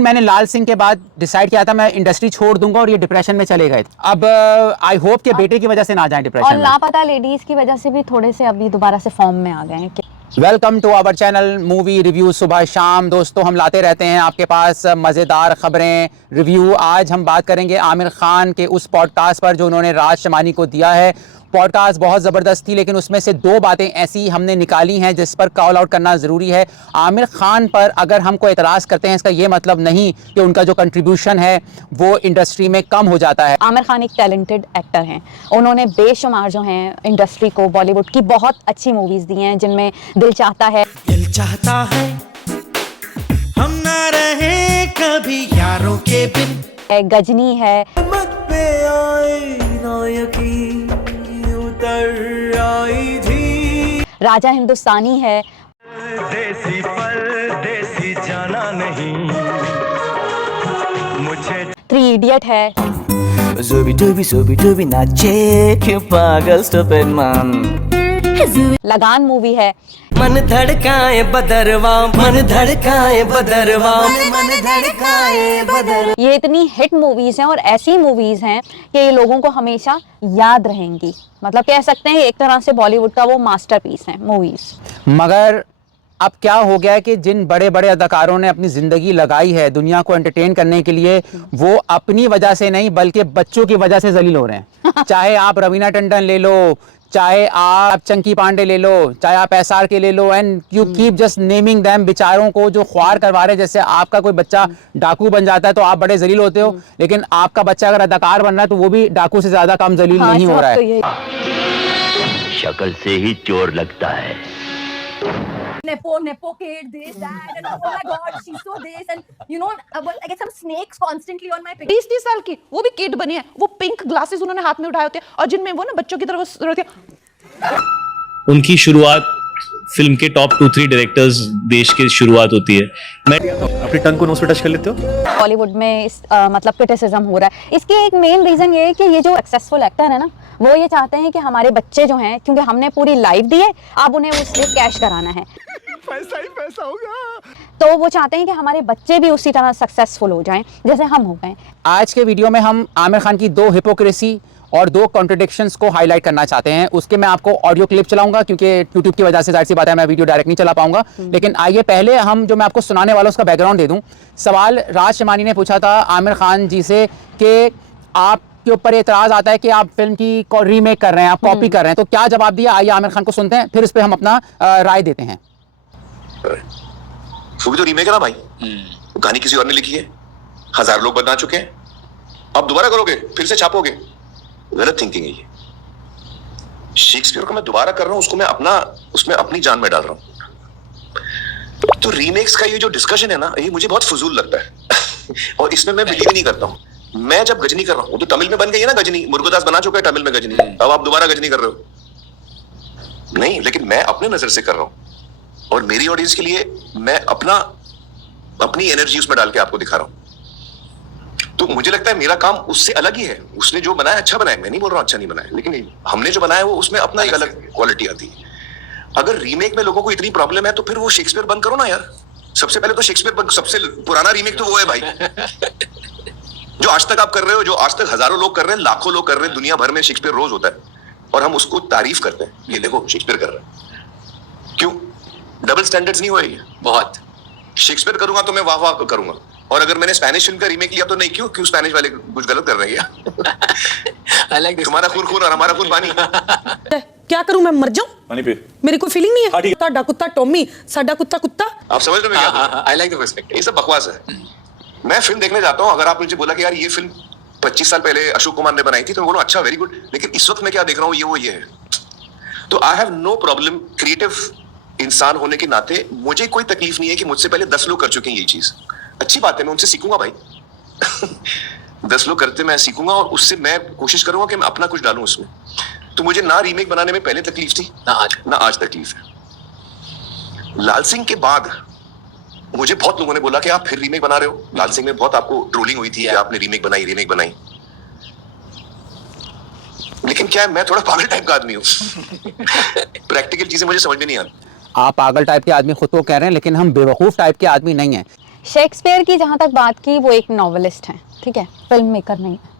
मैंने लाल सिंह के बाद डिसाइड किया था मैं इंडस्ट्री छोड़ दूंगा और ये डिप्रेशन में चले गए। अब आई होप के बेटे की वजह से ना जाए डिप्रेशन और लापता लेडीज की वजह से भी थोड़े से अभी दोबारा से फॉर्म में आ गए हैं। Welcome to our channel movie review. सुबह शाम दोस्तों हम लाते रहते हैं आपके पास मज़ेदार ख़बरें, रिव्यू। आज हम बात करेंगे आमिर खान के उस पॉडकास्ट पर जो उन्होंने राज शमानी को दिया है। पॉडकास्ट बहुत ज़बरदस्त थी, लेकिन उसमें से दो बातें ऐसी हमने निकाली हैं जिस पर कॉल आउट करना ज़रूरी है। आमिर खान पर अगर हम कोई एतराज़ करते हैं इसका ये मतलब नहीं कि उनका जो कंट्रीब्यूशन है वो इंडस्ट्री में कम हो जाता है। आमिर खान एक टैलेंटेड एक्टर हैं। उन्होंने बेशुमार जो हैं इंडस्ट्री को, बॉलीवुड की बहुत अच्छी मूवीज़ दी हैं जिनमें दिल चाहता है हम ना रहे कभी यारों के बिन, गजनी है, मत पे आई नायकी उतर आई थी, राजा हिंदुस्तानी है, देसी परदेसी जाना नहीं मुझे, 3 इडियट है, Zooby dooby नाचे क्यों पागल stupid man। लगान मूवी है, मन धड़काए बदरवा, मन धड़काए बदरवा, मन धड़काए बदरवा। ये इतनी हिट मूवीज़ हैं और ऐसी मूवीज़ हैं कि ये लोगों को हमेशा याद रहेंगी। मतलब कह सकते हैं एक तरह से बॉलीवुड का वो मास्टरपीस है मूवीज़। मगर अब क्या हो गया है कि जिन बड़े बड़े अदाकारों ने अपनी ज़िंदगी लगाई है दुनिया को एंटरटेन करने के लिए, वो अपनी वजह से नहीं बल्कि बच्चों की वजह से जलील हो रहे हैं। चाहे आप रवीना टंडन ले लो, चाहे आप चंकी पांडे ले लो, चाहे आप एसआर के ले लो, and you keep just naming them. बेचारों को जो ख्वार करवा रहे, जैसे आपका कोई बच्चा डाकू बन जाता है तो आप बड़े जलील होते हो, लेकिन आपका बच्चा अगर अदाकार बन रहा है तो वो भी डाकू से ज़्यादा कम जलील नहीं हो रहा है। शक्ल से ही चोर लगता है। Nepo kid, this, that, and oh my God, she's so this, and you know, I get some snakes constantly on my picture. 30 साल की वो भी किड बनी है, वो पिंक ग्लासेस उन्होंने हाथ में उठाए होते हैं और जिनमें वो ना बच्चों की तरह रहते हैं। उनकी शुरुआत फिल्म के टॉप 2-3 डायरेक्टर्स देश की शुरुआत होती है। मैं अपनी टंग को नोज पे टच कर लेते हो। बॉलीवुड में मतलब क्रिटिसिज्म हो रहा है। इसके एक मेन रीजन ये है कि ये जो सक्सेसफुल एक्टर है ना, वो ये चाहते हैं कि हमारे बच्चे जो हैं, क्योंकि हमने पूरी लाइफ दी है, अब उन्हें उससे कैश कराना है, पैसा ही पैसा होगा, तो वो चाहते हैं कि हमारे बच्चे भी उसी तरह सक्सेसफुल हो जाएं जैसे हम हो गए। आज के वीडियो में हम आमिर खान की 2 हिपोक्रेसी और 2 कॉन्ट्रडिक्शंस को हाईलाइट करना चाहते हैं। उसके मैं आपको ऑडियो क्लिप चलाऊंगा क्योंकि यूट्यूब की वजह से जाहिर सी बात है मैं वीडियो डायरेक्ट नहीं चला पाऊंगा। लेकिन आइए पहले हम जो मैं आपको सुनाने वाला उसका बैकग्राउंड दे दूं। सवाल राज शमानी ने पूछा था आमिर खान जी से कि आपके ऊपर एतराज़ आता है कि आप फिल्म की रीमेक कर रहे हैं, आप कॉपी कर रहे हैं, तो क्या जवाब दिया? आइए आमिर खान को सुनते हैं, फिर इस पर हम अपना राय देते हैं। मूवी तो रीमेक है ना भाई, कहानी किसी और ने लिखी है, 1000 लोग बना चुके हैं, अब दोबारा करोगे, फिर से छापोगे, गलत थिंकिंग है ये। शेक्सपियर को मैं दोबारा कर रहा हूं, उसको मैं उसमें अपनी जान में डाल रहा हूं। तो रीमेक्स का ये जो डिस्कशन है ना, ये मुझे बहुत फजूल लगता है और इसमें मैं बिलीव नहीं करता हूं। मैं जब गजनी कर रहा हूं तो तमिल में बन गई है ना गजनी, मुरुगदास बना चुका है तमिल में गजनी, अब आप दोबारा गजनी कर रहे हो नहीं, लेकिन मैं अपने नजर से कर रहा हूं और मेरी ऑडियंस के लिए मैं अपनी एनर्जी उसमें डाल के आपको दिखा रहा हूं। तो मुझे लगता है मेरा काम उससे अलग ही है। उसने जो बनाया अच्छा बनाया, मैं नहीं बोल रहा हूं अच्छा नहीं बनाया, लेकिन हमने जो बनाया वो उसमें अपना एक अलग क्वालिटी आती है। अगर रीमेक में लोगों को इतनी प्रॉब्लम है तो फिर वो शेक्सपियर बंद करो ना यार। सबसे पहले तो शेक्सपियर सबसे पुराना रीमेक तो वो है भाई जो आज तक आप कर रहे हो, जो आज तक हजारों लोग कर रहे हैं, लाखों लोग कर रहे हैं, दुनिया भर में शेक्सपियर रोज होता है और हम उसको तारीफ करते हैं, ये देखो शेक्सपियर कर रहे हैं। क्यों डबल स्टैंडर्ड्स नहीं हुए? बहुत शेक्सपियर करूंगा तो मैं वाह वाह करूंगा, और अगर मैंने स्पेनिश फिल्म का रीमेक लिया तो नहीं, क्यों स्पेनिश वाले कुछ गलत कर रहे हैं? तुम्हारा खून खून और हमारा खून पानी। क्या करूं मैं, मर जाऊं? पानी पी, मेरी कोई फीलिंग नहीं है। साडा कुत्ता टॉमी, साडा कुत्ता कुत्ता। आप समझ रहे हो क्या? I like the perspective. ये सब बकवास है। मैं फिल्म देखने जाता हूं, अगर आप मुझे बोला कि यार ये फिल्म 25 साल पहले अशोक कुमार ने बनाई थी, तो मैं बोलूं अच्छा वेरी गुड, लेकिन इस वक्त मैं क्या देख रहा हूं ये है। तो I have no problem, creative इंसान होने के नाते मुझे कोई तकलीफ नहीं है कि मुझसे पहले 10 लोग कर चुके हैं ये चीज। अच्छी बात है, मैं उनसे सीखूंगा भाई 10 लोग करते मैं सीखूंगा और उससे मैं कोशिश करूंगा कि मैं अपना कुछ डालूं उसमें। तो मुझे ना रीमेक बनाने में पहले तकलीफ थी, ना आज तकलीफ है। लाल सिंह के बाद मुझे बहुत लोगों ने बोला कि आप फिर रीमेक बना रहे हो। लाल सिंह में बहुत आपको ट्रोलिंग हुई थी कि आपने रीमेक बनाई। लेकिन क्या है, मैं थोड़ा पागल टाइप का आदमी हूँ प्रैक्टिकल चीजें मुझे समझ में नहीं आती। आप पागल टाइप के आदमी खुद को कह रहे हैं, लेकिन हम बेवकूफ़ टाइप के आदमी नहीं हैं। शेक्सपियर की जहाँ तक बात की, वो एक नॉवेलिस्ट हैं, ठीक है, फिल्म मेकर नहीं है।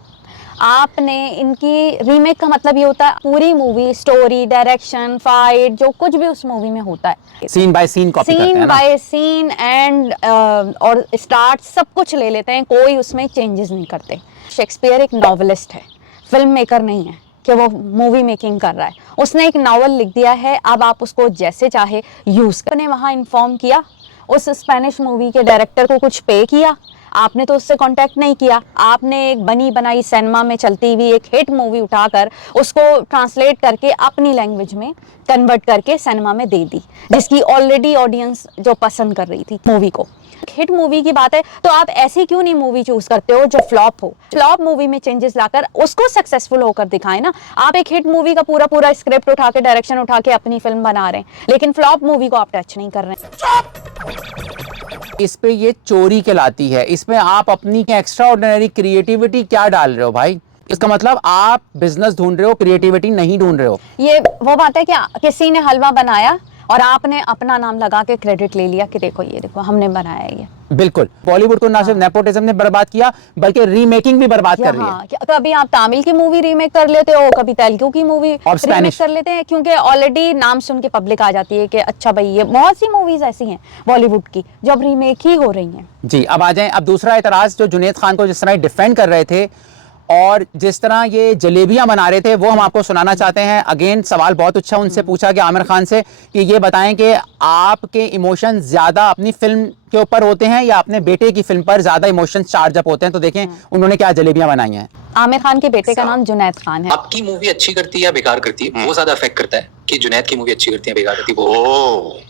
आपने इनकी रीमेक का मतलब ये होता है पूरी मूवी, स्टोरी, डायरेक्शन, फाइट, जो कुछ भी उस मूवी में होता है, सीन बाय सीन कॉपी करते हैं सीन ना। बाय सीन एंड और स्टार्ट सब कुछ ले लेते हैं, कोई उसमें चेंजेस नहीं करते। शेक्सपियर एक नॉवेलिस्ट है, फिल्म मेकर नहीं है कि वो मूवी मेकिंग कर रहा है। उसने एक नॉवल लिख दिया है, अब आप उसको जैसे चाहे यूज़ कर। ने वहाँ इन्फॉर्म किया, उस स्पेनिश मूवी के डायरेक्टर को कुछ पे किया, आपने तो उससे कांटेक्ट नहीं किया। आपने एक बनी बनाई सिनेमा में चलती हुई एक हिट मूवी उठाकर उसको ट्रांसलेट करके अपनी लैंग्वेज में कन्वर्ट करके सिनेमा में दे दी, जिसकी ऑलरेडी ऑडियंस जो पसंद कर रही थी मूवी को। हिट मूवी की बात है तो आप ऐसी क्यों नहीं मूवी चूज करते हो जो फ्लॉप हो? फ्लॉप मूवी में चेंजेस लाकर उसको सक्सेसफुल होकर दिखाएं ना। आप एक हिट मूवी का पूरा स्क्रिप्ट उठा के, डायरेक्शन उठा के अपनी फिल्म बना रहे हैं, लेकिन फ्लॉप मूवी को आप टच नहीं कर रहे हैं। इस पे ये चोरी कहलाती है। इसमें आप अपनी एक्स्ट्रा ऑर्डिनरी क्रिएटिविटी क्या डाल रहे हो भाई? इसका मतलब आप बिजनेस ढूंढ रहे हो, क्रिएटिविटी नहीं ढूंढ रहे हो। ये वो बात है कि किसी ने हलवा बनाया और आपने अपना नाम लगा के क्रेडिट ले लिया कि देखो ये देखो हमने बनाया है ये। बिल्कुल, बॉलीवुड को ना सिर्फ नेपोटिज्म ने बर्बाद किया बल्कि रीमेकिंग भी बर्बाद कर रही है। कभी आप तमिल की मूवी रीमेक कर लेते हो, कभी तेलुगु की मूवी रीमेक कर लेते हैं, क्योंकि ऑलरेडी नाम सुन के पब्लिक आ जाती है कि अच्छा भाई ये बहुत सी मूवीज ऐसी हैं बॉलीवुड की जो अब रीमेक ही हो रही हैं। जी, अब आ जाएं। अब दूसरा एतराज जो जुनैद खान को जिस तरह डिफेंड कर रहे थे और जिस तरह ये जलेबियां बना रहे थे, वो हम आपको सुनाना चाहते हैं। अगेन सवाल बहुत अच्छा उनसे पूछा गया आमिर खान से कि ये बताएं कि आपके इमोशन ज्यादा अपनी फिल्म के ऊपर होते हैं या अपने बेटे की फिल्म पर ज्यादा इमोशन चार्ज अप होते हैं। तो देखें उन्होंने क्या जलेबियां बनाई हैं। आमिर खान के बेटे का नाम जुनैद खान है। आपकी मूवी अच्छी करती है या बेकार करती है, वो ज्यादा अफेक्ट करता है कि जुनैद की मूवी अच्छी करती है बेकार करती है वो।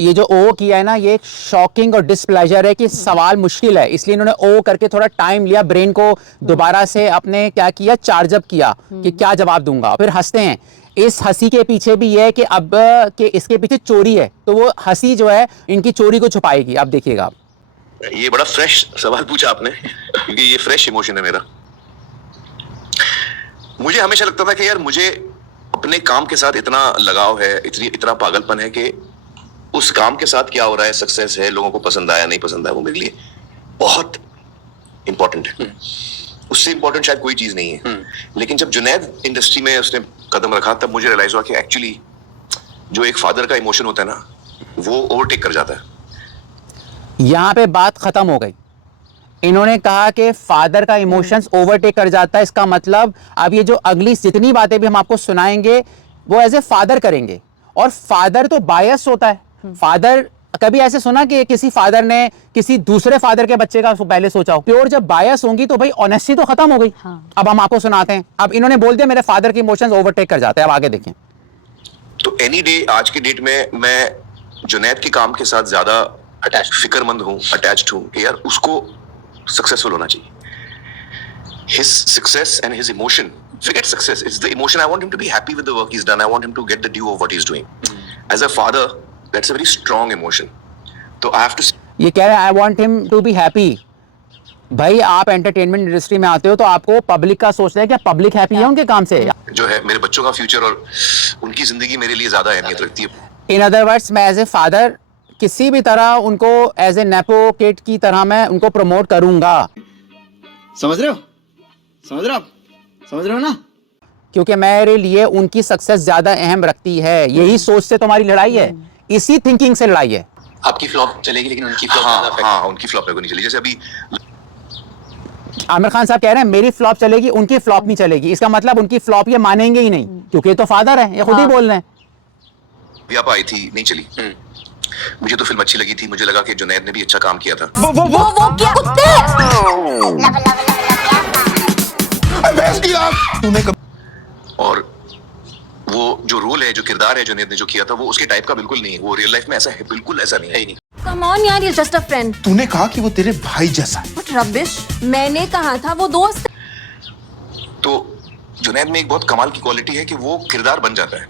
ये जो ओ किया है ना, ये एक शॉकिंग और डिसप्लेजर है कि सवाल मुश्किल है, इसलिए इन्होंने ओ करके थोड़ा टाइम लिया, ब्रेन को दोबारा से अपने क्या किया, चार्ज अप किया कि क्या जवाब दूंगा। फिर हंसते हैं। इस हंसी के पीछे भी ये है कि अब कि इसके पीछे चोरी है, तो वो हंसी जो है इनकी चोरी को छुपाएगी। अब देखिएगा आप। ये बड़ा फ्रेश सवाल पूछा आपने, क्योंकि ये फ्रेश इमोशन है मेरा। मुझे हमेशा लगता था कि यार मुझे अपने काम के साथ इतना लगाव है, इतना पागलपन है कि उस काम के साथ क्या हो रहा है, सक्सेस है, लोगों को पसंद आया नहीं पसंद आया, वो मेरे लिए बहुत इंपॉर्टेंट है। उससे इंपॉर्टेंट शायद कोई चीज नहीं है। लेकिन जब जुनैद इंडस्ट्री में उसने कदम रखा, तब मुझे रियलाइज हुआ कि एक्चुअली जो एक फादर का इमोशन होता है ना, वो ओवरटेक कर जाता है। यहाँ पे बात खत्म हो गई। इन्होंने कहा कि फादर का इमोशंस ओवरटेक कर जाता है। इसका मतलब अब ये जो अगली जितनी बातें भी हम आपको सुनाएंगे वो एज ए फादर करेंगे, और फादर तो बायस होता है। फादर कभी ऐसे सुना कि किसी फादर ने किसी दूसरे फादर के बच्चे का पहले सोचा हो? प्योर जब बायस होंगी तो भाई ऑनेस्टी तो खत्म हो गई। अब हम आपको सुनाते हैं। अब इन्होंने बोल दिया मेरे फादर के इमोशंस ओवरटेक कर जाते हैं। अब आगे देखें। तो एनी डे आज की डेट में मैं जुनैद के काम के साथ ज्यादा फिक्रमंद हूँ, अटैच्ड हूँ कि यार उसको सक्सेसफुल होना चाहिए। His success and his emotion, forget success, it's the emotion. I want him to be happy with the work he's done. I want him to get the due of what he's doing. As a father, that's a very strong emotion. So I have to. ये कह रहे हैं I want him to be happy। भाई आप entertainment industry में आते हो तो आपको पब्लिक का सोचना है कि पब्लिक हैप्पी है उनके काम से। जो है मेरे बच्चों का फ्यूचर और उनकी जिंदगी मेरे लिए ज्यादा अहमियत रखती है। इन अदर वर्ड्स, मैं एज ए फादर किसी भी तरह उनको एज ए नेपो किड की तरह मैं उनको प्रमोट करूंगा। समझ रहे हो? समझ रहे हो आप? समझ रहे हो ना? क्योंकि मेरे लिए उनकी सक्सेस ज्यादा अहम रखती है। यही सोच से तुम्हारी लड़ाई है, इसी थिंकिंग से लड़ाई है। आपकी फ्लॉप चलेगी लेकिन उनकी फ्लॉप हाँ, उनकी फ्लॉप नहीं चलेगी। जैसे अभी आमिर खान साहब कह रहे हैं मेरी फ्लॉप चलेगी, उनकी फ्लॉप नहीं चलेगी। इसका मतलब उनकी फ्लॉप ये मानेंगे ही नहीं, क्योंकि ये तो फादर है, ये खुद ही बोल रहे हैं। व्यापा आई थी, नहीं चली। मुझे तो फिल्म अच्छी लगी थी, मुझे लगा कि जुनैद ने भी अच्छा काम किया था। वो क्या कुत्ते? और वो जो रोल है, जो किरदार है जुनैद ने जो किया था, वो उसके टाइप का बिल्कुल नहीं है। वो रियल लाइफ में ऐसा है, बिल्कुल ऐसा नहीं है ही नहीं। Come on यार, you're just a friend. तूने कहा कि वो तेरे भाई जैसा है। What rubbish? मैंने कहा था वो दोस्त। तो जुनैद में एक बहुत कमाल की क्वालिटी है कि वो किरदार बन जाता है।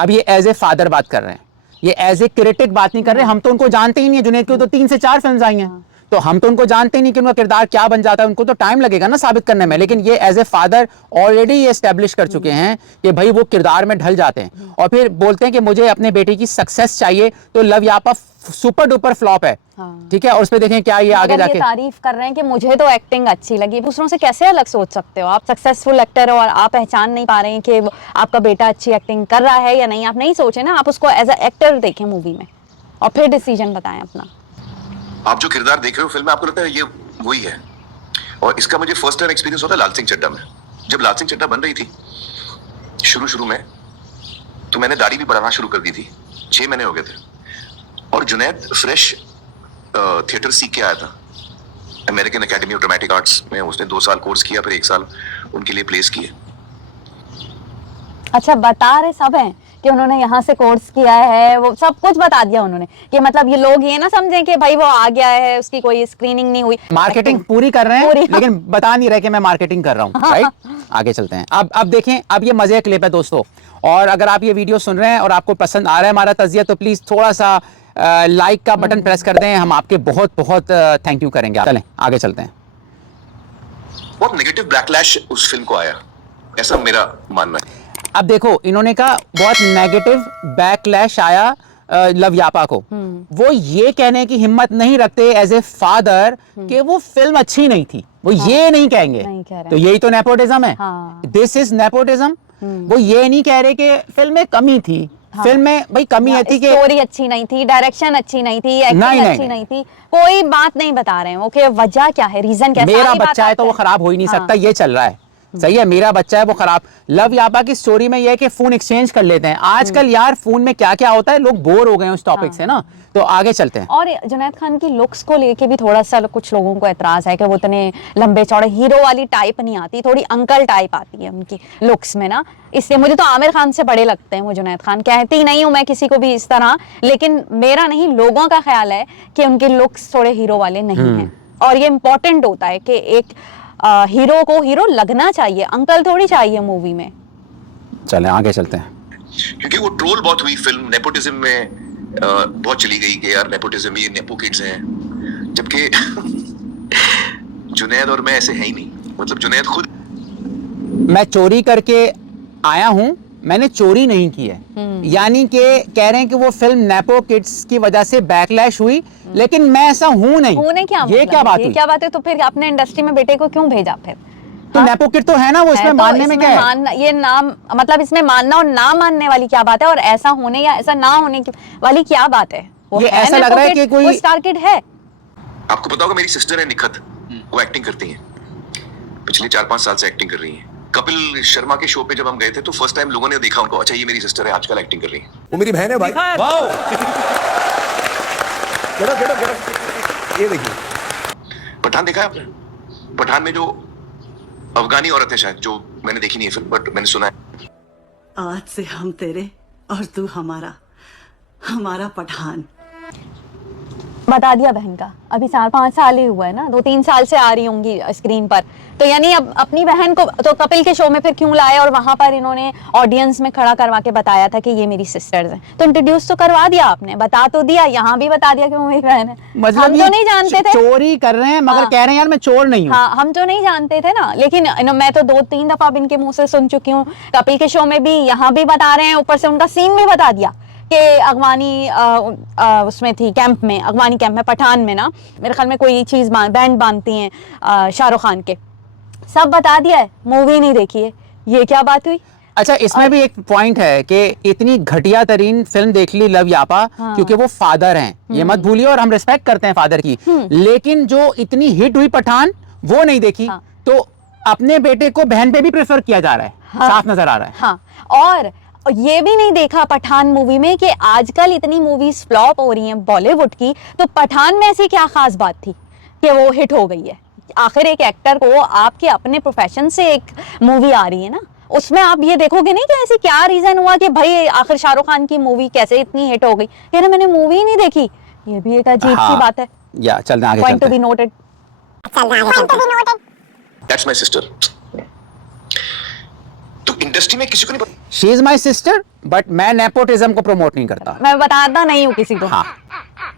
अब ये एज ए फादर बात कर रहे हैं, ये एज ए क्रिटिक बात नहीं कर रहे। हम तो उनको जानते ही नहीं है। जुनैद की तो 3 से 4 फिल्म्स आई हैं, तो हम तो उनको जानते ही नहीं कि उनका किरदार क्या बन जाता है, उनको तो टाइम लगेगा ना साबित करने में। लेकिन ये एज ए फादर ऑलरेडी ये एस्टेब्लिश कर चुके हैं कि भाई वो किरदार में ढल जाते हैं और फिर बोलते हैं कि मुझे अपने बेटे की सक्सेस चाहिए। तो लव यापा सुपर डुपर फ्लॉप है, ठीक है, और उस पे देखें क्या ये आगे जाके तारीफ कर रहे हैं कि मुझे तो एक्टिंग अच्छी लगी। दूसरों से कैसे अलग सोच सकते हो आप? सक्सेसफुल एक्टर हो और आप पहचान नहीं पा रहे हैं कि आपका बेटा अच्छी एक्टिंग कर रहा है या नहीं। आप नहीं सोचे ना, आप उसको एज अ एक्टर देखें मूवी में और फिर डिसीजन बताएं अपना। आप जो किरदार देख रहे हो फिल्म में, आपको लगता है ये वही है। और इसका मुझे फर्स्ट टाइम एक्सपीरियंस होता है लाल सिंह चड्ढा में। जब लाल सिंह चड्ढा बन रही थी शुरू में, तो मैंने दाढ़ी भी बढ़ाना शुरू कर दी थी, 6 महीने हो गए थे। और जुनैद फ्रेश थिएटर सीख के आया था American academy of dramatic arts में। उसने 2 साल कोर्स किया, फिर 1 साल उनके लिए प्लेस किए। अच्छा, बता रहे सब हैं कि उन्होंने यहाँ से कोर्स किया है, वो सब कुछ बता दिया उन्होंने कि मतलब ये लोग ये ना समझें कि भाई वो आ गया है, उसकी कोई स्क्रीनिंग नहीं हुई। मार्केटिंग पूरी कर रहे हैं पूरी, लेकिन बता नहीं रहे कि मैं मार्केटिंग कर रहा हूँ, राइट। आगे चलते हैं। अब देखें, अब ये मजे क्लिप है दोस्तों, और अगर आप ये वीडियो सुन रहे हैं और आपको पसंद आ रहा है हमारा तज़िया, तो प्लीज थोड़ा सा लाइक का बटन प्रेस कर दें, हम आपके बहुत बहुत थैंक यू करेंगे। चलें आगे चलते हैं। बहुत नेगेटिव बैकलैश उस फिल्म को आया, ऐसा मेरा मानना है। अब देखो, इन्होंने कहा बहुत नेगेटिव बैकलैश आया लव यापा को। वो ये कहने की हिम्मत नहीं रखते एज ए फादर कि वो फिल्म अच्छी नहीं थी। वो ये नहीं कहेंगे, तो यही तो नेपोटिज्म है। This is nepotism. वो ये नहीं कह रहे कि फिल्म में कमी थी। फिल्म में भाई कमी है थी कि स्टोरी अच्छी नहीं थी, डायरेक्शन अच्छी नहीं थी, एक्टिंग अच्छी नहीं थी, कोई बात नहीं बता रहे हैं। ओके, वजह क्या है, रीजन क्या है? मेरा बच्चा है तो वो खराब हो ही नहीं सकता, ये चल रहा है। सही है, मेरा बच्चा है वो खराब। लव यापा की स्टोरी में ये है कि फोन एक्सचेंज कर लेते हैं आजकल। यार फोन में क्या क्या होता है, लोग बोर हो गए हैं उस टॉपिक से ना। तो आगे चलते हैं। और जुनैद खान की लुक्स को लेके भी थोड़ा सा कुछ लोगों को एतराज है कि वो इतने लंबे चौड़े हीरो वाली टाइप नहीं आती, थोड़ी अंकल टाइप आती है उनकी लुक्स में ना। इसलिए मुझे तो आमिर खान से बड़े लगते हैं वो जुनैद खान। कहती नहीं हूँ मैं किसी को भी इस तरह, लेकिन मेरा नहीं, लोगों का ख्याल है कि उनके लुक्स थोड़े हीरो वाले नहीं हैं। और ये इंपॉर्टेंट होता है कि एक हीरो को हीरो लगना चाहिए, अंकल थोड़ी चाहिए मूवी में। चलें आगे चलते हैं। क्योंकि वो ट्रोल बहुत हुई फिल्म, नेपोटिज्म में बहुत चली गई कि यार नेपोटिज्म, ये नेपो किड्स हैं, जबकि जुनैद और मैं ऐसे हैं ही नहीं। मतलब जुनैद खुद, मैं चोरी करके आया हूं, मैंने चोरी नहीं की है। यानी कि कह रहे हैं कि वो फिल्म नेपो किड्स की वजह से बैकलैश हुई, लेकिन मैं ऐसा हूं नहीं। होने क्या ये मतलब? क्या बात हुई? क्या बात है? तो फिर अपने इंडस्ट्री में बेटे को क्यों भेजा फिर? तो नेपो किड तो है ना वो, इसमें मानने में क्या है? ये नाम, मतलब इसमें मानना और ना मानने वाली क्या बात है? और ऐसा होने या ऐसा ना होने वाली क्या बात है? ये ऐसा लग रहा है कि कोई स्टार किड है। आपको पता होगा मेरी सिस्टर है निखत, वो एक्टिंग करती हैं, पिछले 4-5 साल से एक्टिंग कर रही हैं। कपिल शर्मा के शो पे जब हम गए थे तो फर्स्ट टाइम लोगों ने देखा उनको, अच्छा ये मेरी सिस्टर है, आजकल एक्टिंग कर रही है। वो मेरी बहन है भाई। वाओ, ये देखिए। पठान देखा है आपने? पठान में जो अफगानी औरत है, शायद, जो मैंने देखी नहीं है फिल्म, बट मैंने सुना है। आज से हम तेरे और तू हमारा पठान। बता दिया बहन का, अभी 4-5 साल ही हुआ है ना, 2-3 साल से आ रही होंगी स्क्रीन पर। तो यानी अब अपनी बहन को तो कपिल के शो में फिर क्यों लाए और वहां पर इन्होंने ऑडियंस में खड़ा करवा के बताया था कि ये मेरी सिस्टर्स हैं। तो इंट्रोड्यूस तो करवा दिया आपने, बता तो दिया, यहाँ भी बता दिया कि वो मेरी बहन है। मतलब हम तो नहीं जानते थे, चोरी कर रहे हैं मगर कह रहे हैं यार मैं चोर नहीं हूँ। हाँ, हम तो नहीं जानते थे ना। लेकिन मैं तो 2-3 दफा इनके मुंह से सुन चुकी हूँ, कपिल के शो में भी, यहाँ भी बता रहे हैं, ऊपर से उनका सीन भी बता दिया कि अगवानी उसमें थी, कैंप में, अगवानी कैंप में, पठान में ना, मेरे ख्याल में कोई चीज़ बैंड बांधती हैं शाहरुख खान के, सब बता दिया है। मूवी नहीं देखी है, ये क्या बात हुई? अच्छा, इसमें भी एक पॉइंट है कि इतनी घटिया तरीन फिल्म देख ली लव यापा, क्योंकि वो फादर हैं, ये मत भूलिए, और हम रिस्पेक्ट करते हैं फादर की। लेकिन जो इतनी हिट हुई पठान, वो नहीं देखी। तो अपने बेटे को बहन पे भी प्रेफर किया जा रहा है, साफ नजर आ रहा है। हाँ, और ये भी नहीं देखा पठान मूवी में कि आजकल इतनी मूवीज फ्लॉप हो रही हैं बॉलीवुड की, तो पठान में ऐसी क्या खास बात थी कि वो हिट हो गई है? आखिर एक एक्टर को आपके अपने प्रोफेशन से एक मूवी आ रही है ना, उसमें आप ये देखोगे नहीं कि ऐसी क्या रीजन हुआ कि भाई आखिर शाहरुख खान की मूवी कैसे इतनी हिट हो गई। कह रहे मैंने मूवी ही नहीं देखी, ये भी एक अजीब सी बात है। या चलते आगे, point to be noted. That's my sister. तो इंडस्ट्री में किसी को नहीं पता, she is my sister, but मैं नेपोटिज्म को प्रमोट नहीं करता। मैं बताता नहीं हूँ किसी को। हाँ,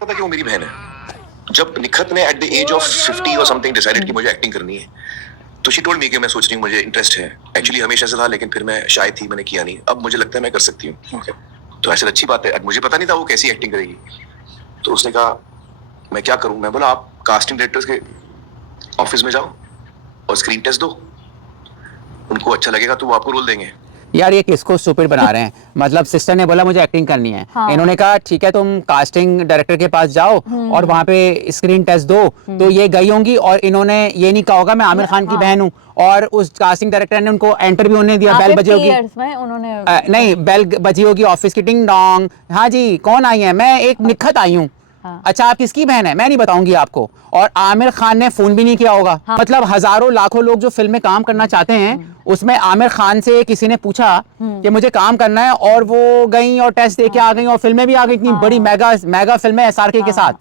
पता कि वो मेरी बहन है, जब निखत ने एट द एज ऑफ 50 और समथिंग डिसाइडेड कि मुझे एक्टिंग करनी है, तो शी टोल्ड मी कि मैं सोच रही हूँ मुझे इंटरेस्ट है। एक्चुअली हमेशा से था, लेकिन फिर मैं शायद थी, मैंने किया नहीं। अब मुझे लगता है मैं कर सकती हूँ। तो ऐसे अच्छी बात है। मुझे पता नहीं था वो कैसी एक्टिंग करेगी, तो उसने कहा मैं क्या करूँ। मैं बोला आप कास्टिंग डायरेक्टर्स के ऑफिस में जाओ और स्क्रीन टेस्ट दो, उनको अच्छा लगेगा तो वो आपको रोल देंगे। यार ये किसको स्टूपिड बना रहे हैं। मतलब सिस्टर ने बोला मुझे एक्टिंग करनी है, हाँ। इन्होंने कहा ठीक है तुम कास्टिंग डायरेक्टर के पास जाओ और वहां पे स्क्रीन टेस्ट दो। तो ये गई होंगी और इन्होंने ये नहीं कहा होगा मैं आमिर खान की बहन हूँ, और उस कास्टिंग डायरेक्टर ने उनको एंटर भी होने दिया। बेल बजी होगी, उन्होंने नहीं बेल बजी होगी ऑफिस की, टिंग डोंग, हाँ जी कौन आई है, मैं एक निखत आई हूँ। अच्छा आप किसकी बहन है, मैं नहीं बताऊंगी आपको। और आमिर खान ने फोन भी नहीं किया होगा। मतलब हजारों लाखों लोग जो फिल्म में काम करना चाहते हैं, उसमें आमिर खान से किसी ने पूछा कि मुझे काम करना है, और वो गई और टेस्ट दे के आ गई और फिल्में भी आ गई। इतनी बड़ी मेगा फिल्में एसआरके के साथ,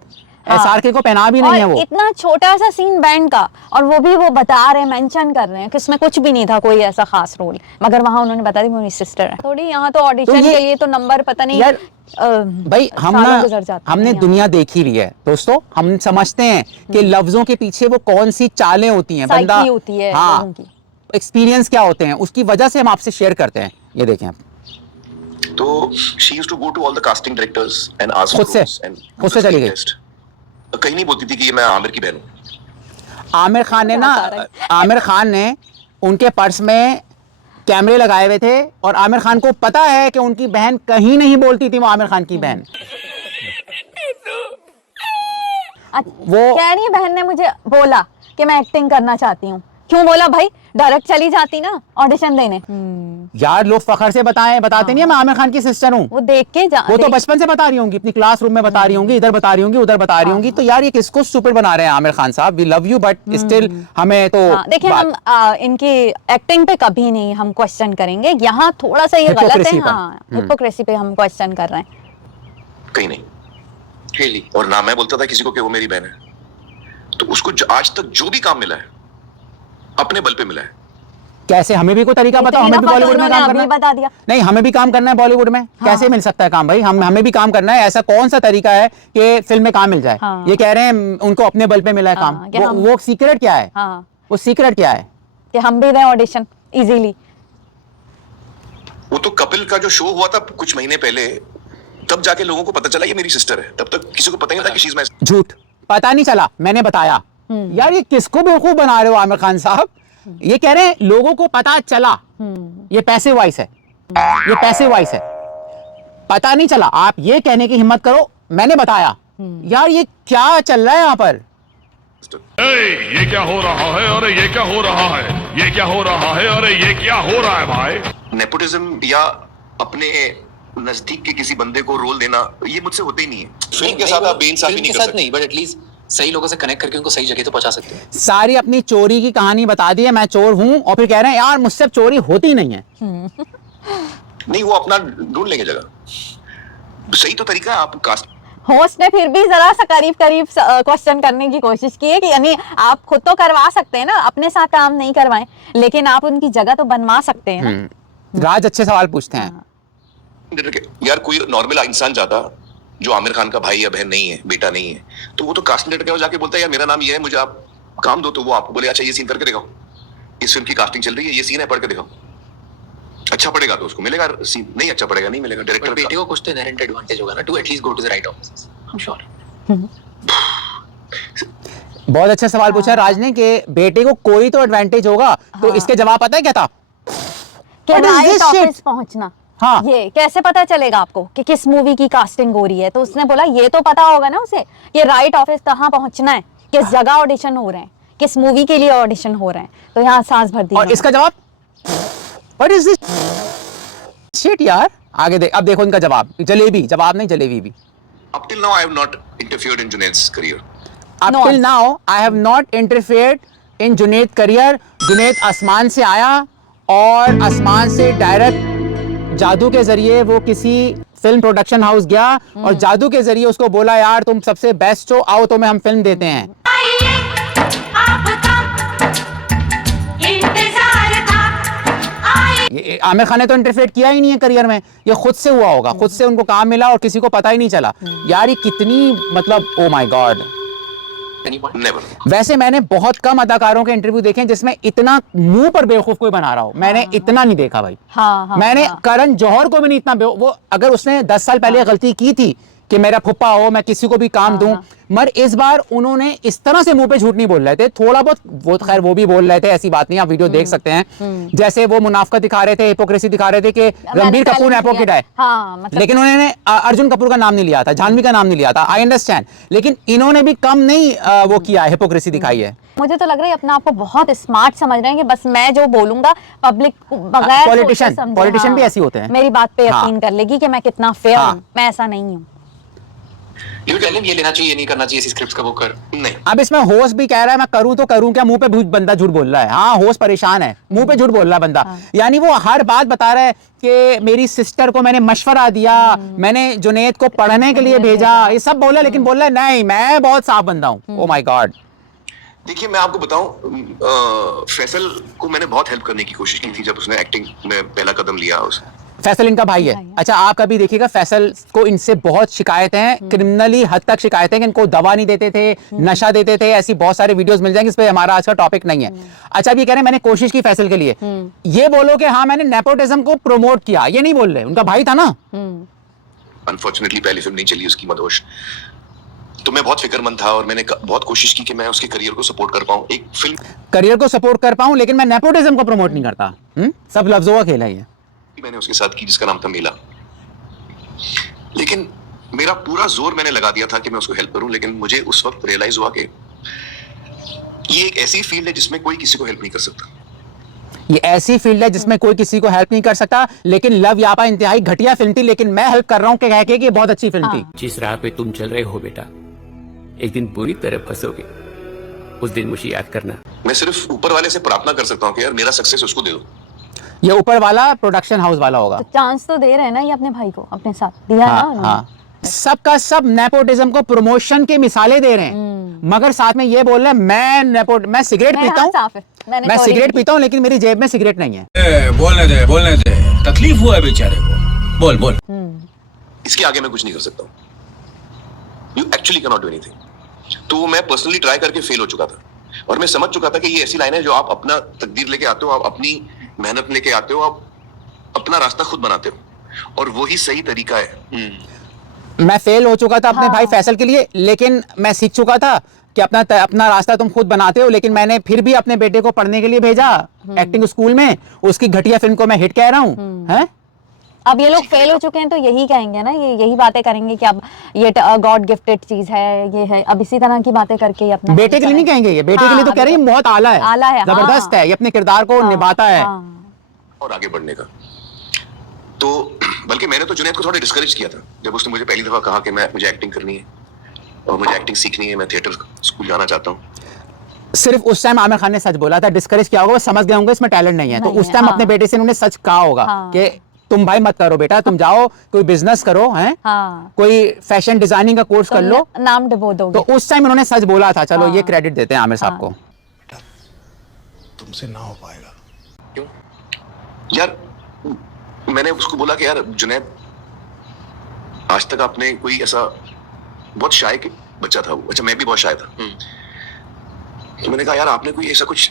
एसआरके को पहना भी नहीं है वो। इतना छोटा सा सीन बैंड का, और वो भी वो बता रहे हैं, मेंशन कर रहे हैं कि इसमें कुछ भी नहीं था कोई ऐसा खास रोल, मगर वहां उन्होंने बता दी मेरी सिस्टर है। थोड़ी यहाँ तो ऑडिशन के लिए तो नंबर पता नहीं यार भाई हमने दुनिया देखी हुई है दोस्तों, हम समझते हैं कि लफ्जों के पीछे वो कौन सी चालें होती हैं, बंदा होती है, हाँ एक्सपीरियंस क्या होते हैं, उसकी वजह से हम आपसे शेयर करते हैं। ये देखें आप, तो she used to go to all the casting directors and ask खुद से चली गई। कहीं नहीं बोलती थी कि मैं आमिर की बहन हूँ। आमिर खान ने उनके पर्स में कैमरे लगाए हुए थे, और आमिर खान को पता है कि उनकी बहन कहीं नहीं बोलती थी वो आमिर खान की बहन। वो कह रही है बहन ने मुझे बोला कि मैं एक्टिंग करना चाहती हूँ। क्यों बोला भाई, डायरेक्ट चली जाती ना ऑडिशन देने। यार लोग फखर से बताते नहीं है मैं आमिर खान की सिस्टर हूँ। वो देख के वो तो बचपन से बता रही होंगी, अपनी क्लासरूम में बता रही होंगी, इधर बता रही होंगी, उधर बता रही होंगी। तो यार ये किसको सुपर बना रहे हैं आमिर खान साहब। We love you but still हमें तो देखिए हम इनकी एक्टिंग पे कभी नहीं हम क्वेश्चन करेंगे। यहाँ थोड़ा सा ये गलत है, हिपोक्रेसी पे हम क्वेश्चन कर रहे हैं। कहीं नहीं, और ना मैं बोलता था किसी को कि वो मेरी बहन है। तो उसको आज तक जो भी काम मिला है अपने बल पे मिला है। कैसे, हमें भी कोई तरीका बताओ, हमें भी बॉलीवुड में काम करना है। बता दिया नहीं, हमें भी काम करना है बॉलीवुड में। कैसे मिल सकता है काम भाई, हमें भी काम करना है। ऐसा कौन सा तरीका है कि फिल्म में काम मिल जाए। ये कह रहे हैं उनको अपने बल पे मिला है काम। वो सीक्रेट क्या है, वो सीक्रेट क्या है कि हम भी दें ऑडिशन इजीली। वो तो कपिल का जो शो हुआ था कुछ महीने पहले, तब जाके लोगों को पता चला ये मेरी सिस्टर है। तब तक किसी को पता नहीं था कि शी इज माय। झूठ, पता नहीं चला, मैंने बताया। यार ये किसको बेवकूफ बना रहे हो आमिर खान साहब। ये कह रहे हैं लोगों को पता चला, ये पैसिव वॉइस है, ये पैसिव वॉइस है। पता नहीं चला, आप ये कहने की हिम्मत करो मैंने बताया। यार ये क्या चल रहा है यहाँ पर। ये क्या हो रहा है, अरे ये क्या हो रहा है, ये क्या हो रहा है, अरे ये क्या हो रहा है भाई। नेपोटिज्म या अपने नजदीक के किसी बंदे को रोल देना, ये मुझसे होता ही नहीं है। फिल्म के साथ आप बेइंसाफी नहीं कर सकते। नहीं, बट एटलीस्ट सही लोगों से कनेक्ट करके उनको सही जगह तो पहुंचा सकते हैं। सारी अपनी चोरी की कहानी बता दी है, मैं चोर हूं, और फिर कह रहे हैं यार मुझसे चोरी होती नहीं है। नहीं, वो अपना ढूंढ लेंगे जगह। सही तो तरीका है आप कास्ट। होस्ट ने फिर भी जरा सा करीब क्वेश्चन करने की कोशिश की है कि यानी आप खुद तो करवा सकते हैं ना, अपने साथ काम नहीं करवाएं, लेकिन आप उनकी जगह तो बनवा सकते हैं ना। राज अच्छे सवाल पूछते हैं। यार कोई नॉर्मल इंसान जाता जो आमिर खान का भाई या बहन नहीं है, बेटा नहीं है, तो वो तो कास्टिंग डायरेक्टर जाके बोलता है यार मेरा नाम ये है, मुझे आप काम दो। तो वो आपको बोले अच्छा ये सीन करके दिखाओ, इस फिल्म की कास्टिंग चल रही है, ये सीन है, पढ़ के दिखाओ। अच्छा पड़ेगा तो उसको मिलेगा सीन, नहीं अच्छा पड़ेगा नहीं मिलेगा। डायरेक्टर बेटे को कुछ तो इनहेरेंट एडवांटेज होगा ना, to at least go to the right office. I am sure. बहुत अच्छा सवाल पूछा राज ने कि बेटे को कोई तो एडवांटेज होगा। तो इसके जवाब पता है क्या था, कि राइट ऑफिस पहुंचना। हाँ। ये कैसे पता चलेगा आपको कि किस मूवी की कास्टिंग हो रही है। तो उसने बोला ये तो पता होगा ना उसे कि राइट ऑफिस कहाँ पहुंचना है, किस जगह ऑडिशन हो रहे हैं, किस मूवी के लिए ऑडिशन हो रहे हैं। तो यहाँ सांस भर दी। और इसका जवाब व्हाट इज दिस शिट यार। आगे अब देखो इनका जवाब, जलेबी। जवाब नहीं, जलेबी भी। Up till now I have not interfered in Junaid's career. Up till now I have not interfered in Junaid career. Junaid आसमान से आया और आसमान से डायरेक्ट जादू के जरिए वो किसी फिल्म प्रोडक्शन हाउस गया और जादू के जरिए उसको बोला यार तुम सबसे बेस्ट हो, आओ तुम्हें हम फिल्म देते हैं। आमिर खान ने तो इंटरफेयर किया ही नहीं है करियर में, ये खुद से हुआ होगा, खुद से उनको काम मिला और किसी को पता ही नहीं चला। यार ये कितनी मतलब ओ माय गॉड। नेवर। वैसे मैंने बहुत कम अदाकारों के इंटरव्यू देखे हैं जिसमें इतना मुंह पर बेवकूफ कोई बना रहा हो, मैंने इतना नहीं देखा भाई। मैंने करण जौहर को भी नहीं इतना वो अगर उसने 10 साल पहले गलती की थी कि मेरा फुप्पा हो, मैं किसी को भी काम दूं, मगर इस बार उन्होंने इस तरह से मुंह पे झूठ नहीं बोल रहे थे, थोड़ा बहुत वो खैर वो भी बोल रहे थे, ऐसी बात नहीं, आप वीडियो देख सकते हैं। जैसे वो मुनाफकत दिखा रहे थे, हिपोक्रेसी दिखा रहे थे कि रणबीर कपूर नेपोकिड है, लेकिन उन्होंने अर्जुन कपूर का नाम नहीं लिया था, जानवी का नाम नहीं लिया था, आई अंडरस्टैंड, लेकिन इन्होंने भी कम नहीं वो किया है, हिपोक्रेसी दिखाई है। मुझे तो लग रहा है अपने आप को बहुत स्मार्ट समझ रहे हैं कि बस मैं जो बोलूंगा पब्लिक बगैर पॉलिटिशियन भी ऐसी होते हैं, मेरी बात पे यकीन कर लेगी कि मैं कितना फेयर हूं। मैं ऐसा नहीं हूं। ये लेना चाहिए, नहीं करना चाहिए स्क्रिप्ट्स का, वो कर नहीं। अब इसमें होस्ट भी कह रहा है मैं करूं तो करूं क्या, मुंह पे बंदा झूठ बोल रहा है। हाँ, होस्ट परेशान है, मुंह पे झूठ बोल रहा है बंदा। यानी वो हर बात बता रहा है कि मेरी सिस्टर को मैंने मशवरा दिया, मैंने जुनैद को पढ़ने के लिए भेजा, ये सब बोला, लेकिन बोल रहा है नहीं मैं बहुत साफ बंदा हूं। Oh my God. देखिए मैं आपको बताऊं, फैसल को मैंने बहुत हेल्प करने की कोशिश की थी जब उसने एक्टिंग में पहला कदम लिया। फैसल इनका भाई है। अच्छा, आप कभी देखिएगा फैसल को इनसे बहुत शिकायतें हैं, क्रिमिनली हद तक शिकायतें कि इनको दवा नहीं देते थे, नशा देते थे, ऐसी बहुत सारे वीडियोस मिल जाएंगे, इस पे हमारा आज का टॉपिक नहीं है। अच्छा, ये कह रहे हैं मैंने कोशिश की फैसल के लिए, ये बोलो कि हाँ मैंने नेपोटिज्म को प्रमोट किया, ये नहीं बोल रहे, उनका भाई था ना। अनफॉर्चुनेटली पहली फिल्म नहीं चली उसकी, मदहोश, तो मैं बहुत फिक्रमंद था और मैंने बहुत कोशिश की कि मैं उसके करियर को सपोर्ट कर पाऊं, एक फिल्म करियर को सपोर्ट कर पाऊं, लेकिन मैं नेपोटिज्म को प्रमोट नहीं करता। सब लफ्जों का खेल है ये। मैंने उसके साथ की जिसका नाम था मेला, लेकिन मेरा पूरा जोर मैंने लगा दिया था कि मैं उसको हेल्प करूं, लेकिन मुझे उस वक्त रियलाइज हुआ कि ये एक ऐसी फील्ड है जिसमें कोई किसी को हेल्प नहीं कर सकता। ये ऐसी फील्ड है जिसमें कोई किसी को हेल्प नहीं कर सकता, लेकिन लव यापा इंतहाई घटिया फिल्म थी, लेकिन मैं हेल्प कर रहा हूं कि कह के कि बहुत अच्छी फिल्म थी। जिस राह पे तुम चल रहे हो बेटा, एक दिन पूरी तरह फंसोगे, उस दिन मुझे याद करना। मैं सिर्फ ऊपर वाले से प्रार्थना कर सकता हूँ कि यार मेरा सक्सेस उसको दे दो। ये ऊपर वाला प्रोडक्शन हाउस वाला होगा। तो चांस तो दे रहे हैं ना ये अपने भाई को, अपने साथ दिया है ना उन्होंने। सबका सब नेपोटिज्म को प्रमोशन की मिसालें दे रहे हैं, मगर साथ में ये बोल रहे हैं मैं सिगरेट पीता हूँ, मैं सिगरेट पीता हूँ, लेकिन मेरी जेब में सिगरेट नहीं है। बोलने दे, तकलीफ हुआ है बेचारे को, बोल। इसके आगे मैं कुछ नहीं कर सकता हूँ, you actually can not do anything. तो मैं पर्सनली ट्राई करके फेल हो चुका था, और मैं समझ चुका था कि ये ऐसी लाइन है जो आप अपना तकदीर लेके आते हो, आप अपनी मेहनत लेके आते हो, आप अपना रास्ता खुद बनाते हो, और वही सही तरीका है। मैं फेल हो चुका था अपने भाई फैसल के लिए, लेकिन मैं सीख चुका था कि अपना रास्ता तुम खुद बनाते हो, लेकिन मैंने फिर भी अपने बेटे को पढ़ने के लिए भेजा एक्टिंग स्कूल में, उसकी घटिया फिल्म को मैं हिट कह रहा हूँ। हैं? अब ये लोग फेल हो चुके हैं तो यही कहेंगे ना, ये यही बातें करेंगे कि अब ये गॉड गिफ्टेड चीज है, ये है। अब इसी तरह की बातें करके ये अपने बेटे के लिए नहीं कहेंगे, ये बेटे के लिए तो कह रहे हैं बहुत आला है, जबरदस्त है, ये अपने किरदार को निभाता है और आगे बढ़ने का। तो बल्कि मैंने तो जुनैद को थोड़ा डिस्करेज किया था जब उसने मुझे पहली दफा कहा कि मुझे एक्टिंग करनी है और मुझे एक्टिंग सीखनी है, मैं थिएटर स्कूल जाना चाहता हूँ। सिर्फ उस टाइम आमिर खान ने सच बोला था, डिस्करेज किया होगा, वो समझ गए होंगे इसमें टैलेंट नहीं है, तो उस टाइम अपने बेटे से उन्होंने सच कहा होगा कि तुम भाई मत करो बेटा, तुम जाओ कोई बिजनेस करो, हैं? कोई फैशन डिजाइनिंग का कोर्स कर लो, नाम डुबो दो। तो उस टाइम उन्होंने सच बोला था। चलो ये क्रेडिट देते हैं आमिर साहब को। तुमसे ना हो पाएगा। क्यों यार? मैंने उसको बोला कि यार जुनैद, आज तक आपने कोई ऐसा, बहुत शाय बच्चा था वो, अच्छा मैं भी बहुत शाय था, तो मैंने कहा यार आपने कोई ऐसा कुछ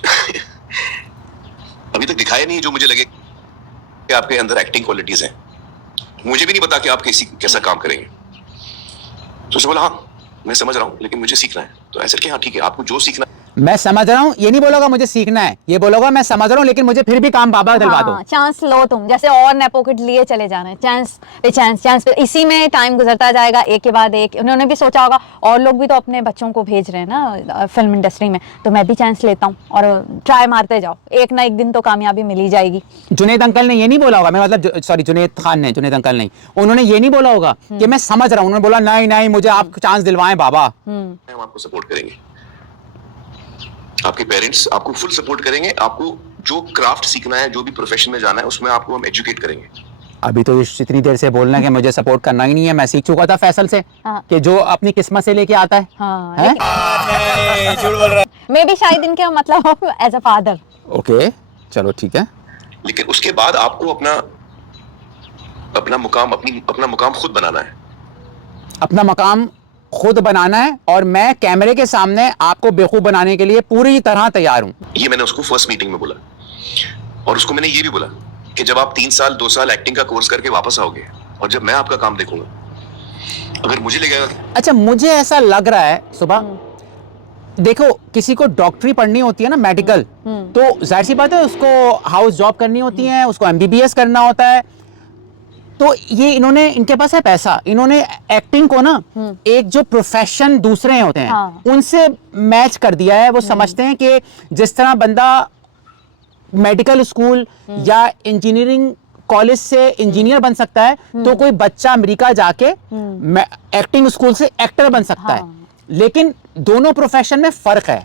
अभी तक दिखाया नहीं जो मुझे लगे कि आपके अंदर एक्टिंग क्वालिटीज हैं। मुझे भी नहीं पता कि आप कैसा काम करेंगे। तो उसने बोला हाँ मैं समझ रहा हूँ, लेकिन मुझे सीखना है। तो ऐसे कि हाँ ठीक है, आपको जो सीखना मैं समझ रहा हूँ, ये नहीं बोलोगा मुझे सीखना है, ये बोलोगा मैं समझ रहा हूँ, लेकिन मुझे फिर भी काम बाबा दिलवा दो। चांस लो तुम, जैसे और नेपोकिड लिए चले जा रहे हैं, चांस पे चांस पे, इसी में टाइम गुजरता जाएगा एक के बाद एक। उन्होंने भी सोचा होगा और लोग भी तो अपने बच्चों को भेज रहे हैं ना फिल्म इंडस्ट्री में, तो मैं भी चांस लेता हूँ और ट्राई मारते जाओ, एक ना एक दिन तो कामयाबी मिल ही जाएगी। जुनैद अंकल ने ये नहीं बोला होगा, मैं मतलब सॉरी जुनैद खान ने, जुनैद अंकल नहीं, उन्होंने ये नहीं बोला होगा कि मैं समझ रहा हूँ, उन्होंने बोला नहीं मुझे आप चांस दिलवाएं बाबा। हम आपको सपोर्ट करेंगे, आपके पेरेंट्स आपको फुल सपोर्ट करेंगे, आपको जो क्राफ्ट सीखना है, जो भी प्रोफेशन में जाना है, उसमें आपको हम एजुकेट करेंगे। अभी तो इतनी देर से बोलना कि मुझे सपोर्ट करना ही नहीं है, मैं सीख चुका था फैसल से कि जो अपनी किस्मत से लेके आता है। मैं भी शायद इनके मतलब एज अ फादर। ओके चलो ठीक है, लेकिन उसके बाद आपको अपना मुकाम खुद बनाना है। अपना मकाम खुद बनाना है और मैं कैमरे के सामने आपको बेवकूफ बनाने के लिए पूरी तरह तैयार हूं। ये मैंने उसको फर्स्ट मीटिंग में बोला और उसको मैंने ये भी बोला कि जब आप 3 साल 2 साल एक्टिंग का कोर्स करके वापस आओगे और जब मैं आपका काम देखूंगा, अगर मुझे लगेगा। अच्छा, मुझे ऐसा लग रहा है सुबह, देखो किसी को डॉक्टरी पढ़नी होती है ना, मेडिकल, तो जाहिर सी बात है उसको हाउस जॉब करनी होती है, उसको MBBS करना होता है। तो ये इन्होंने, इनके पास है पैसा, इन्होंने एक्टिंग को ना एक जो प्रोफेशन दूसरे होते हैं उनसे मैच कर दिया है। वो समझते हैं कि जिस तरह बंदा मेडिकल स्कूल या इंजीनियरिंग कॉलेज से इंजीनियर बन सकता है, तो कोई बच्चा अमेरिका जाके एक्टिंग स्कूल से एक्टर बन सकता है। लेकिन दोनों प्रोफेशन में फर्क है,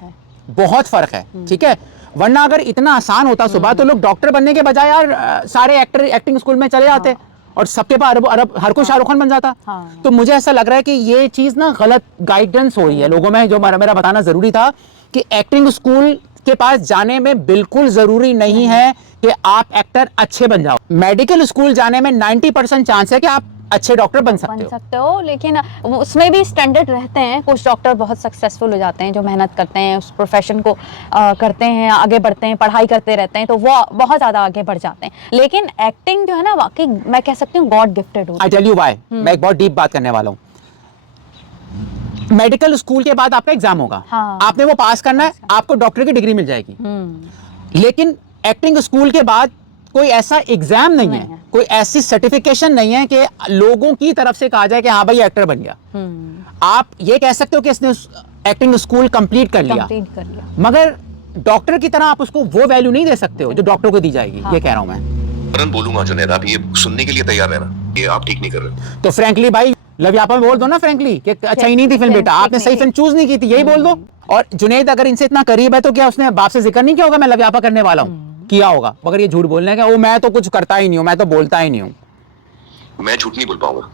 बहुत फर्क है, ठीक है। वरना अगर इतना आसान होता सुबह, तो लोग डॉक्टर बनने के बजाय यार सारे एक्टर एक्टिंग स्कूल में चले जाते और सबके पास अरब हर कोई शाहरुख खान बन जाता। तो मुझे ऐसा लग रहा है कि ये चीज ना गलत गाइडेंस हो रही है लोगों में, जो मेरा बताना जरूरी था कि एक्टिंग स्कूल के पास जाने में बिल्कुल जरूरी नहीं है कि आप एक्टर अच्छे बन जाओ। मेडिकल स्कूल जाने में 90% चांस है कि आप अच्छे डॉक्टर बन सकते हो। लेकिन उसमें भी स्टैंडर्ड रहते हैं। कुछ डॉक्टर बहुत सक्सेसफुल हो जाते हैं जो मेहनत करते हैं, उस प्रोफेशन को करते हैं, आगे बढ़ते हैं, पढ़ाई करते रहते हैं, तो वो बहुत ज़्यादा आगे बढ़ जाते हैं। लेकिन एक्टिंग जो है ना, वाकई मैं कह सकती हूँ गॉड गिफ्टेड होती है। आई टेल यू व्हाई, मैं एक बहुत डीप बात करने वाला हूँ। मेडिकल स्कूल के बाद आपका एग्जाम होगा, आपने वो पास करना है, आपको डॉक्टर की डिग्री मिल जाएगी। लेकिन एक्टिंग स्कूल के बाद कोई ऐसा एग्जाम नहीं है, कोई ऐसी सर्टिफिकेशन नहीं है कि लोगों की तरफ से कहा जाए कि हाँ भाई एक्टर बन गया। आप ये कह सकते हो कि इसने एक्टिंग स्कूल कंप्लीट कर लिया, मगर डॉक्टर की तरह आप उसको वो वैल्यू नहीं दे सकते हो जो डॉक्टर को दी जाएगी। ये कह रहा हूं मैं। बोलूंगा जुनैद, आप ये सुनने के लिए तैयार रहना, ये आप ठीक नहीं कर रहे। तो फ्रैंकली भाई, लव्यापा में बोल दो ना फ्रैंकली कि अच्छा ही नहीं थी फिल्म बेटा, आपने सही फिल्म चूज नहीं की थी, यही बोल दो। और जुनैद अगर इनसे इतना करीब है तो क्या उसने बाप से जिक्र नहीं किया होगा मैं लव्यापा करने वाला हूँ? किया होगा। मगर ये झूठ बोलने का, वो मैं तो कुछ करता ही नहीं हूँ, मैं तो बोलता ही नहीं हूँ। मैं झूठ नहीं बोल पाऊंगा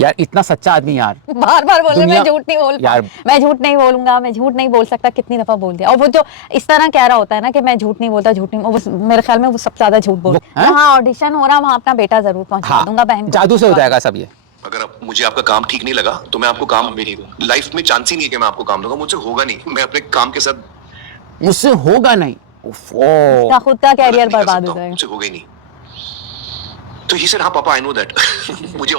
यार, इतना सच्चा आदमी यार, बार बार बोल रहे मैं झूठ नहीं बोल यार, मैं झूठ नहीं बोलूंगा, मैं झूठ नहीं बोल सकता, कितनी दफा बोल दिया। और वो जो इस तरह कह रहा होता है ना कि मैं झूठ नहीं बोलता, झूठ नहीं, मेरे ख्याल में वो सबसे ज्यादा झूठ बोल। हाँ, ऑडिशन हो रहा, वहाँ अपना बेटा जरूर पहुंचा दूंगा, बहन जादू से हो जाएगा सब ये। अगर मुझे आपका काम ठीक नहीं लगा तो मैं आपको काम भी नहीं दूंगा। लाइफ में चांस ही नहीं है कि मैं आपको काम दूंगा, मुझसे होगा नहीं। मैं अपने काम के साथ, मुझसे होगा नहीं, खुद का कैरियर बर्बाद हो जाएगा, मुझसे होगा ही नहीं। तो ही सेड हाँ पापा आई नो दैट। मुझे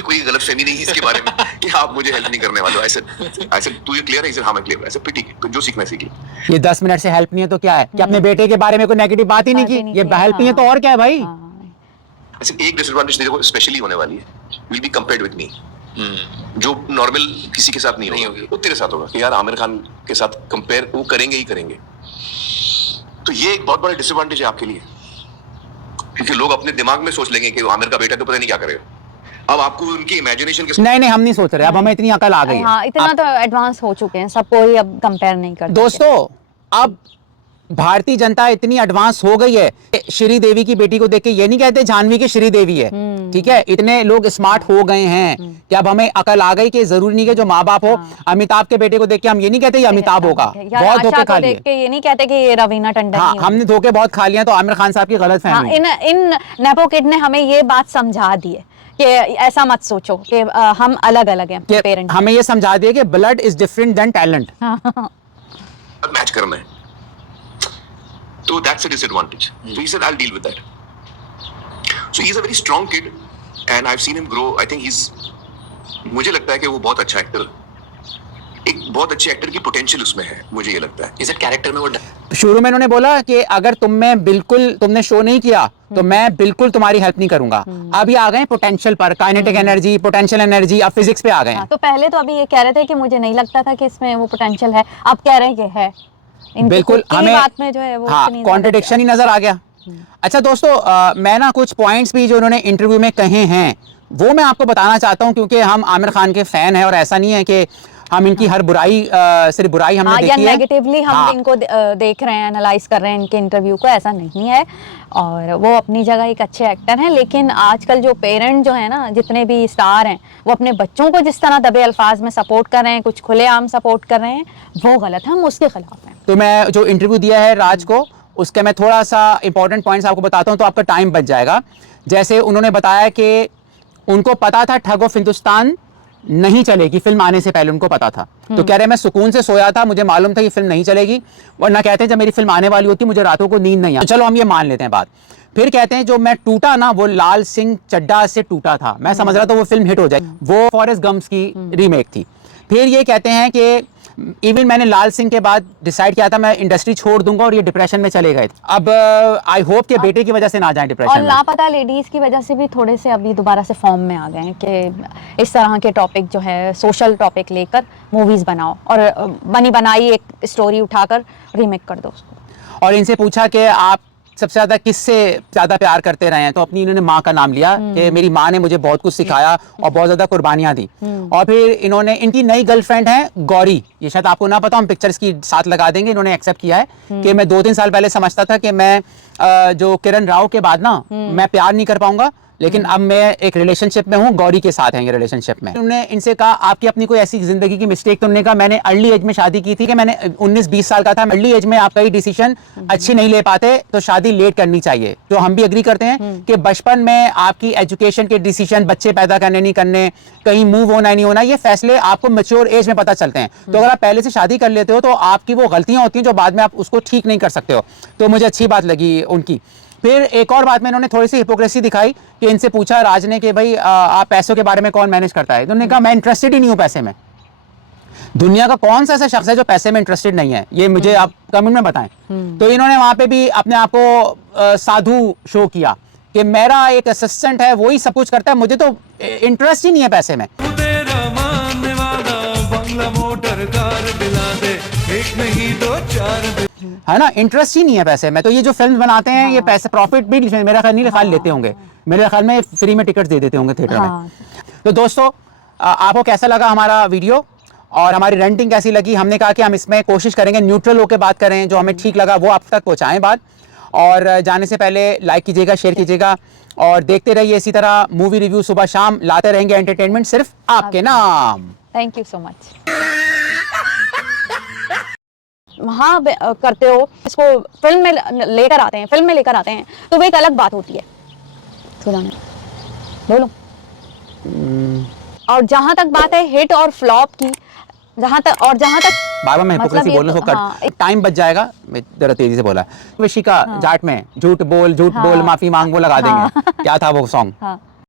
कोई गलतफहमी नहीं है इसके बारे में कि आप मुझे हेल्प नहीं करने वाले हो। ऐसे तू ये क्लियर है? हाँ मैं क्लियर हूं। ऐसे ठीक है, तो जो सीखना है सीख ले। ये 10 मिनट से हेल्प नहीं है तो क्या है कि अपने बेटे के बारे में कोई नेगेटिव बात ही नहीं की? ये हेल्प नहीं है तो और क्या है भाई? ऐसे एक डिसएडवांटेज देखो स्पेशली होने वाली है, will be compared with me, जो नॉर्मल किसी के साथ नहीं होगी, वो तेरे साथ होगा कि यार आमिर खान के साथ कंपेयर वो करेंगे ही करेंगे। तो ये एक बहुत बड़ा डिसएडवांटेज है आपके लिए, क्योंकि लोग अपने दिमाग में सोच लेंगे कि आमिर का बेटा तो पता नहीं क्या करेगा। अब आपको उनकी इमेजिनेशन के नहीं हम नहीं सोच रहे, अब हमें इतनी अकल आ गई है। हाँ, इतना तो एडवांस हो चुके हैं, सबको ही अब कंपेयर नहीं करते। दोस्तों, अब भारतीय जनता इतनी एडवांस हो गई है, श्री देवी की बेटी को देख के ये नहीं कहते जानवी की श्री देवी है, ठीक है? इतने लोग स्मार्ट हो गए हैं कि अब हमें अकल आ गई कि जरूरी नहीं कि जो माँ बाप हो। अमिताभ के बेटे को देख के हम ये नहीं कहते ये अमिताभ होगा, बहुत धोखे खा लिए। ये नहीं कहते कि ये रवीना टंडन। हाँ, हमने धोखे बहुत खा लिया, तो आमिर खान साहब की गलतफहमी। इन नेपो किड ने हमें ये बात समझा दी है कि ऐसा मत सोचो कि हम अलग अलग हैं पेरेंट्स। हमें ये समझा दिया कि blood is different than talent. Match करना है, so that's a disadvantage. So he said I'll deal with that. So he's a very strong kid and I've seen him grow. I think मुझे लगता है कि वो बहुत अच्छा एक्टर, एक बहुत अच्छे एक्टर की पोटेंशियल उसमें है, मुझे ये लगता है। इस कैरेक्टर में वो शुरू में उन्होंने बोला कि अगर तुमने शो नहीं किया तो मैं बिल्कुल तुम्हारी हेल्प नहीं करूंगा। अभी आ गए पोटेंशियल पर, काइनेटिक एनर्जी, पोटेंशियल एनर्जी, अब फिजिक्स पे आ गए हैं। तो पहले तो अभी ये कह रहे थे कि मुझे नहीं लगता था कि इसमें वो पोटेंशियल है, अब कह रहे हैं कि है। बिल्कुल, हमें बात में जो है वो कॉन्ट्रडिक्शन ही नजर आ गया। अच्छा दोस्तों, मैं ना कुछ पॉइंट्स भी जो उन्होंने इंटरव्यू में कहे हैं वो मैं आपको बताना चाहता हूं, क्योंकि हम आमिर खान के फैन हैं और ऐसा नहीं है कि हम इनकी हर बुराई, सिर्फ बुराई हमने देखी है, नेगेटिवली हम इनको देख रहे हैं, एनालाइज कर रहे हैं इनके इंटरव्यू को, ऐसा नहीं है। और वो अपनी जगह एक अच्छे एक्टर हैं, लेकिन आजकल जो पेरेंट जो है ना, जितने भी स्टार हैं, वो अपने बच्चों को जिस तरह दबे अल्फाज में सपोर्ट कर रहे हैं, कुछ खुलेआम सपोर्ट कर रहे हैं, वो गलत है, हम उसके खिलाफ हैं। तो मैं जो इंटरव्यू दिया है राज को, उसके मैं थोड़ा सा इंपॉर्टेंट पॉइंट्स आपको बताता हूँ तो आपका टाइम बच जाएगा। जैसे उन्होंने बताया कि उनको पता था ठग ऑफ हिंदुस्तान नहीं चलेगी, फिल्म आने से पहले उनको पता था। तो कह रहे मैं सुकून से सोया था, मुझे मालूम था कि फिल्म नहीं चलेगी, वरना कहते हैं जब मेरी फिल्म आने वाली होती मुझे रातों को नींद नहीं आती। चलो हम ये मान लेते हैं बात। फिर कहते हैं जो मैं टूटा ना वो लाल सिंह चड्ढा से टूटा था, मैं समझ रहा था वो फिल्म हिट हो जाएगी, वो फॉरेस्ट गम्स की रीमेक थी। फिर ये कहते हैं कि इवन मैंने लाल सिंह के बाद डिसाइड किया था मैं इंडस्ट्री छोड़ दूंगा और ये डिप्रेशन में चले गए। अब आई होप के बेटे की वजह से ना जाए डिप्रेशन और में। लापता लेडीज की वजह से भी थोड़े से अभी दोबारा से फॉर्म में आ गए हैं कि इस तरह के टॉपिक जो है सोशल टॉपिक लेकर मूवीज बनाओ और बनी बनाई एक स्टोरी उठाकर रीमेक कर दो उसको। और इनसे पूछा कि आप सबसे ज्यादा किससे ज्यादा प्यार करते रहे हैं, तो अपनी इन्होंने माँ का नाम लिया कि मेरी माँ ने मुझे बहुत कुछ सिखाया और बहुत ज्यादा कुर्बानियां दी। और फिर इन्होंने, इनकी नई गर्लफ्रेंड है गौरी, ये शायद आपको ना पता, हम पिक्चर्स की साथ लगा देंगे। इन्होंने एक्सेप्ट किया है कि मैं 2-3 साल पहले समझता था कि मैं जो किरण राव के बाद ना मैं प्यार नहीं कर पाऊंगा, लेकिन अब मैं एक रिलेशनशिप में हूँ, गौरी के साथ हैं ये रिलेशनशिप में। उन्होंने इनसे कहा आपकी अपनी कोई ऐसी जिंदगी की मिस्टेक? तो उन्होंने कहा मैंने अर्ली एज में शादी की थी कि मैंने 19-20 साल का था, अर्ली एज में आप कई डिसीजन अच्छी नहीं ले पाते तो शादी लेट करनी चाहिए। तो हम भी एग्री करते हैं कि बचपन में आपकी एजुकेशन के डिसीजन, बच्चे पैदा करने नहीं करने, कहीं मूव होना नहीं होना, ये फैसले आपको मैच्योर एज में पता चलते हैं। तो अगर आप पहले से शादी कर लेते हो तो आपकी वो गलतियां होती हैं जो बाद में आप उसको ठीक नहीं कर सकते हो। तो मुझे अच्छी बात लगी उनकी। फिर एक और बात में इन्होंने थोड़ी सी हिपोक्रेसी दिखाई कि इनसे पूछा राज ने कि भाई आप पैसों के बारे में कौन मैनेज करता है? तो उन्होंने कहा मैं इंटरेस्टेड ही नहीं हूँ पैसे में। दुनिया का कौन सा ऐसा शख्स है जो पैसे में इंटरेस्टेड नहीं है? ये मुझे आप कमेंट में बताएं। तो इन्होंने वहां पे भी अपने आप को साधु शो किया कि मेरा एक असिस्टेंट है वही सब कुछ करता है, मुझे तो इंटरेस्ट ही नहीं है पैसे में। है ना, इंटरेस्ट ही नहीं है पैसे में। तो ये जो फिल्म बनाते हैं ये पैसे प्रॉफिट भी मेरा ख्याल नहीं ख्याल लेते होंगे, मेरे ख्याल में फ्री में टिकट दे देते होंगे थिएटर में। तो दोस्तों आपको कैसा लगा हमारा वीडियो और हमारी रेंटिंग कैसी लगी? हमने कहा कि हम इसमें कोशिश करेंगे न्यूट्रल होकर बात करें, जो हमें ठीक लगा वो आप तक पहुंचाएं बात। और जाने से पहले लाइक कीजिएगा, शेयर कीजिएगा और देखते रहिए इसी तरह मूवी रिव्यू सुबह शाम लाते रहेंगे एंटरटेनमेंट सिर्फ आपके नाम। Thank you so much. वहाँ करते हो इसको फिल्म में लेकर आते हैं तो वो एक अलग बात होती है। बोलो। और जहां तक बात है हिट और फ्लॉप की, जहां तक बार-बार मैं हिपोक्रेसी बोलने को टाइम बच जाएगा, मैं जरा तेजी से बोला। विशिका जाट में झूठ बोल माफी मांग वो लगा देंगे। क्या था वो सॉन्ग?